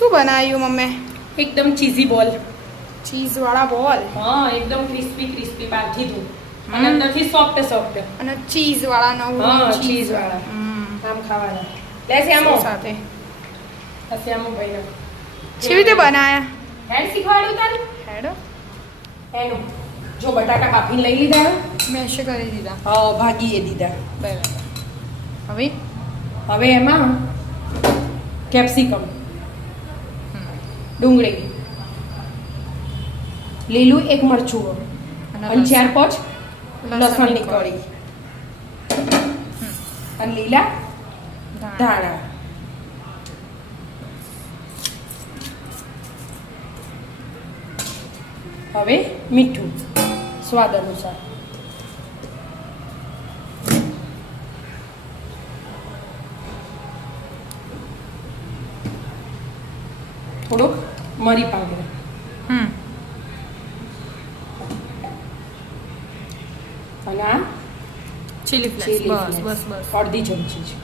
શું બનાવ્યું મમ્મી? એકદમ ચીઝી બોલ. ચીઝ વાળા બોલ. હા, એકદમ ક્રિસ્પી બહારથી દૂર અને અંદરથી સોફ્ટ અને ચીઝ વાળા નવું. હા, ચીઝ વાળા. આમ ખાવાના. લે શ્યામો સાથે. શ્યામો ભાઈ કેવી રીતે બનાયા? હેડ શીખવાડું તને. હેડો. એનું જો બટાકા કાપીને લઈ લીધા. મેશ કરી દીધા. હા, ભાગીએ દીધા. બરાબર. હવે એમાં કેપ્સિકમ, ડુંગળી, લીલું એક મરચું અને 4-5 લસણની કળી અને લીલા ધાણા. હવે મીઠું સ્વાદ અનુસાર. થોડુંક મરી પાવડર અને આ ચીલી ફ્લેક્સ. બસ અડધી ચમચી છે.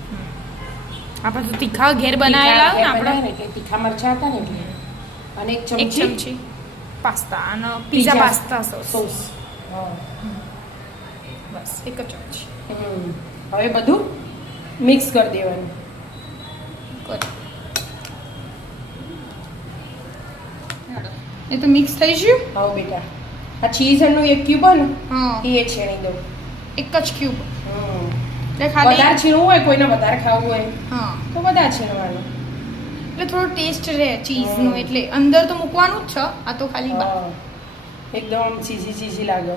આપણે તો તીખા ઘેર બનાવેલા ને આપણે એટલે તીખા મરચા હતા ને એટલે. અને એક ચમચી પાસ્તા અને પિઝા પાસ્તા સોસ. બસ એક જ ચમચી. હવે બધું મિક્સ કરી દેવાનું. એ તો મિક્સ થઈ ગયું. હા બેટા, આ ચીઝ નું એક ક્યુબ ને એ છેણી દઉં. એક જ ક્યુબ. એટલે ખાલી વધારે છીણવું હોય, કોઈને વધારે ખાવું હોય તો વધારે છીણવાનું. એટલે થોડો ટેસ્ટ રહે ચીઝનો. એટલે અંદર તો મૂકવાનું જ છે, આ તો ખાલી એકદમ ચીઝી લાગે.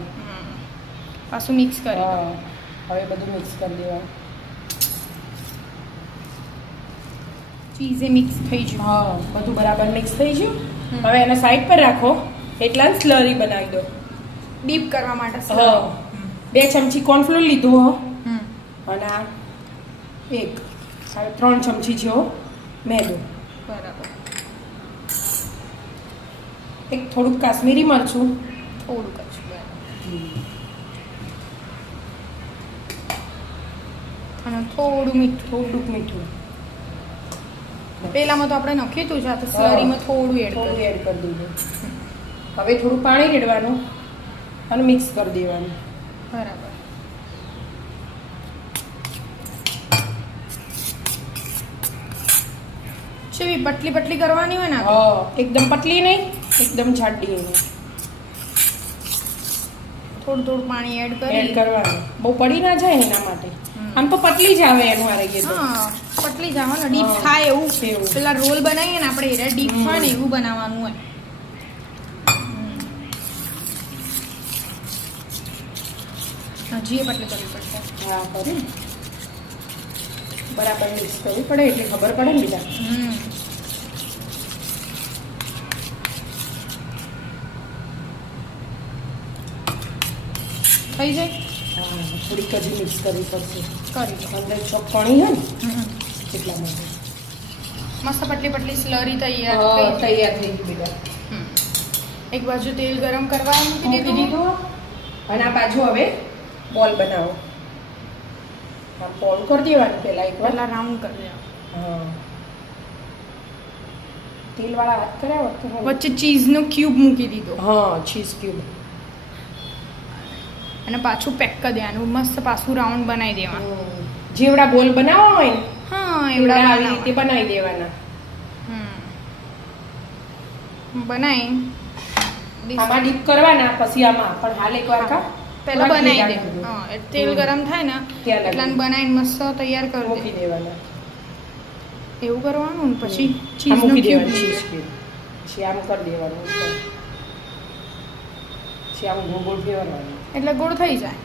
પાછું મિક્સ કરી. હવે બધું મિક્સ કરી દેવાનું. ચીઝે મિક્સ થઈ ગયું. હા, બધું બરાબર મિક્સ થઈ ગયું. હવે એને સાઈડ પર રાખો. એટલા સ્લરી બનાવી દો ડીપ કરવા માટે. 2 ચમચી કોર્નફ્લોર લીધું હો અને આ 3 ચમચી જેવો મેદો. બરાબર. એક થોડુંક કાશ્મીરી મરચું, થોડુંક જ. અને થોડું મીઠું. પેલામાં તો આપણે નાખ્યું હતું, આ તો સ્લરીમાં થોડું એડ કરી દીધું. હવે થોડું પાણી રેડવાનું અને મિક્સ કરી દેવાનું. બરાબર. ચેવી પટલી કરવાની હોય ને? એકદમ પતલી નહીં, એકદમ જાડી નહીં. થોડું પાણી એડ કરવાનું. બહુ પડી ના જાય એના માટે. આમ તો પતલી જ આવે એનું આ રહીએ. પતલી જ આવે ને, ડીપ થાય એવું. પેલા રોલ બનાવીએ ને આપણે, એરા ડીપ થાય ને એવું બનાવવાનું હોય. હજી પતલી કરવી પડશે. હા, કરી બરાબર મિક્સ કરવી પડે એટલે ખબર પડે ને બીજા. થઈ જાય. થોડીક હજી મિક્સ કરવી પડશે. અંદર ચોકણી હોય ને એટલા માટે. મસ્ત પતલી સ્લરી તૈયાર થઈ ગઈ બેટા. એક બાજુ તેલ ગરમ કરવા મૂકી દીધું અને આ બાજુ હવે બોલ બનાવો. આ બોલ કરી દેવાનું પહેલા રાઉન્ડ કરી દેવાનું. તેલ વાળા હાથ કર્યા વચ્ચે ચીઝનો ક્યુબ મૂકી દીધો. Cheese cube. અને પાછું પેક કરી દેવાનું. મસ્ત પાછું રાઉન્ડ બનાવી દેવાનું. જેવડા બોલ બનાવવા હોય ને એવડા આવી રીતે બનાવી દેવાના. બનાવી આમાં ડીપ કરવાના, પછી આમાં પણ હાલ એકવાર પહેલા બનાવી દે. તેલ ગરમ થાય ને એટલે બનાવીને મસ્ત તૈયાર કરી મૂકી દેવાના. એવું કરવાનું ને પછી ચીઝ મૂકી દેવાનું. ચીઝ ક્યુબ પછી આમ કરી દેવાનું. પછી આમ ગોળ ફેરવવાનું એટલે ગોળ થઈ જાય.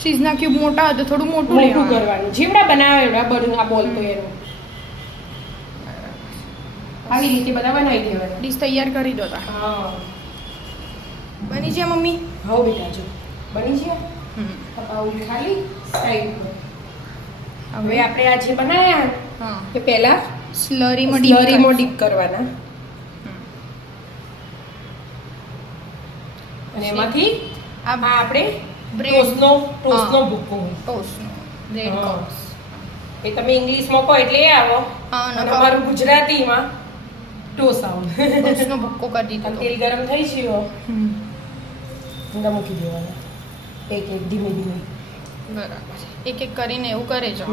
ચીઝના ક્યુબ મોટા હોય તો થોડું મોટું કરવાનું. જેવડા બનાવે એવડા બધું. આ બોલ તો એનું આવી રીતે બધા બનાવી દેવાના. ડીશ તૈયાર કરી દો. બની છે મમ્મી? હા બેટા, જો બની છે. ખાલી સાઈડ. હવે આપણે આ જે બનાવ્યા કે પહેલા સ્લરીમાં ડીપ કરવાના. અને એમાંથી આપણે ટોસ્ટનો ભૂકો. ટોસ્ટનો બ્રેડ એ તમે ઇંગ્લિશમાં કહો એટલે એ આવો. હા, અને નકર- અમારું ગુજરાતીમાં ઢોસાઓ. ટોસ્ટનો ભક્કો કરી દીધો અને હતો. તેલ ગરમ થઈ ગયો હમ. અંદર મૂકી દેવાના એક એક ધીમે ધીમે. બરાબર. એક એક કરીને એવું કરે જો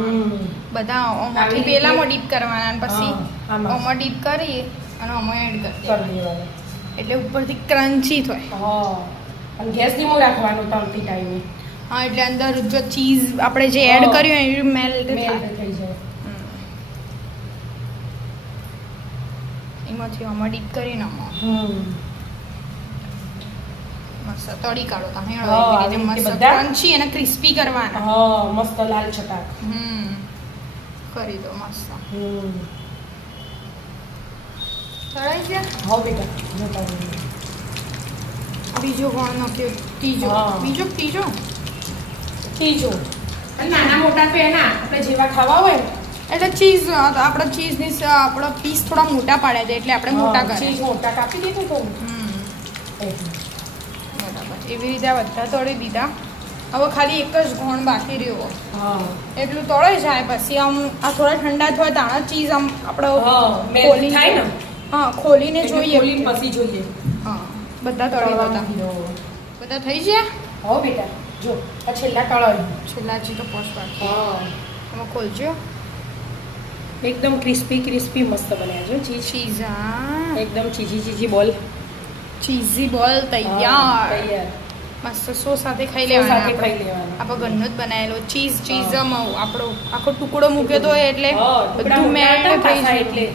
બધા આવી ઓમાંથી રીતે- પેલામાં ડીપ કરવાના અને પછી હા, આમાં. ઓમાં ડીપ કરી અને ઓમાં એડ કરી કરી દેવાના. દેવાના. એટલે ઉપરથી ક્રન્ચી થાય. હા અને ગેસ ધીમો રાખવાનો તળતી ટાઈમે. હા, એટલે અંદર જો ચીઝ આપણે જે એડ હા. કર્યું હોય એ મેલ્ટ થાય. મેલ્ટ થઈ જાય. એમાંથી આમાં ડીપ કરીને આમાં મસ્ત તળી કાઢો તમે હા, એવી રીતે આવી રીતે મસ્ત બધા? ક્રન્ચી અને ક્રિસ્પી કરવાના. હા મસ્ત લાલ છટાક. કરી દો મસ્ત. હમ તળાઈ ગયા. હા બેટા જોતા રહીએ. બીજો કોણ નાખ્યો? ત્રીજો. હા. બીજો કે ત્રીજો? ત્રીજું અને નાના મોટા તો એના આપણે જેવા ખાવા હોય ને, એટલે ચીઝ આપણા ચીઝની આપણા પીસ થોડા મોટા પાડ્યા છે એટલે આપણે મોટા હા, કરીએ. ચીઝ મોટા કાપી દીધું તો બરાબર. એવી રીતે આ બધા તળી દીધા. હવે ખાલી એક જ ઘોણ બાકી રહ્યો. હા એટલું તળાઈ જાય પછી આમ આ થોડા ઠંડા થાય તાણા ચીઝ આમ આપણે હા, melt ખોલીને- થાય ને? હા, ખોલીને એટલે જોઈએ. ખોલીને પછી જોઈએ. હા, બધા તળી તળવા બધા. મૂકી દો. બધા થઈ ગયા. હો બેટા જો આ છેલ્લા તળાવી. છેલ્લા હજી તો પોસ્ટ બાકી. હા એમાં ખોલજો. એકદમ ક્રિસ્પી ક્રિસ્પી મસ્ત બન્યા જો ચીઝ. ચીઝ. હા, એકદમ ચીઝી બોલ. ચીઝી બોલ હા, તૈયાર. તૈયાર. મસ્ત સો સાથે ખાઈ સો લેવાના સાથે આપણે. ખાઈ લેવાના. આપણો ઘરનો જ બનાવેલો ચીઝ હા. ચીઝમાં આપણો આખો ટુકડો મૂક્યો તો એટલે હા, ટુકડા બધું મોટા મેલ્ટ હતા થઈ પાછા જાય એટલે.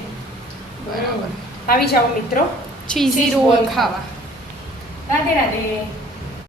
બરાબર. આવી જાઓ મિત્રો. ચીઝી ચીઝ રોલ રોલ ખાવા. રાધે રાધે.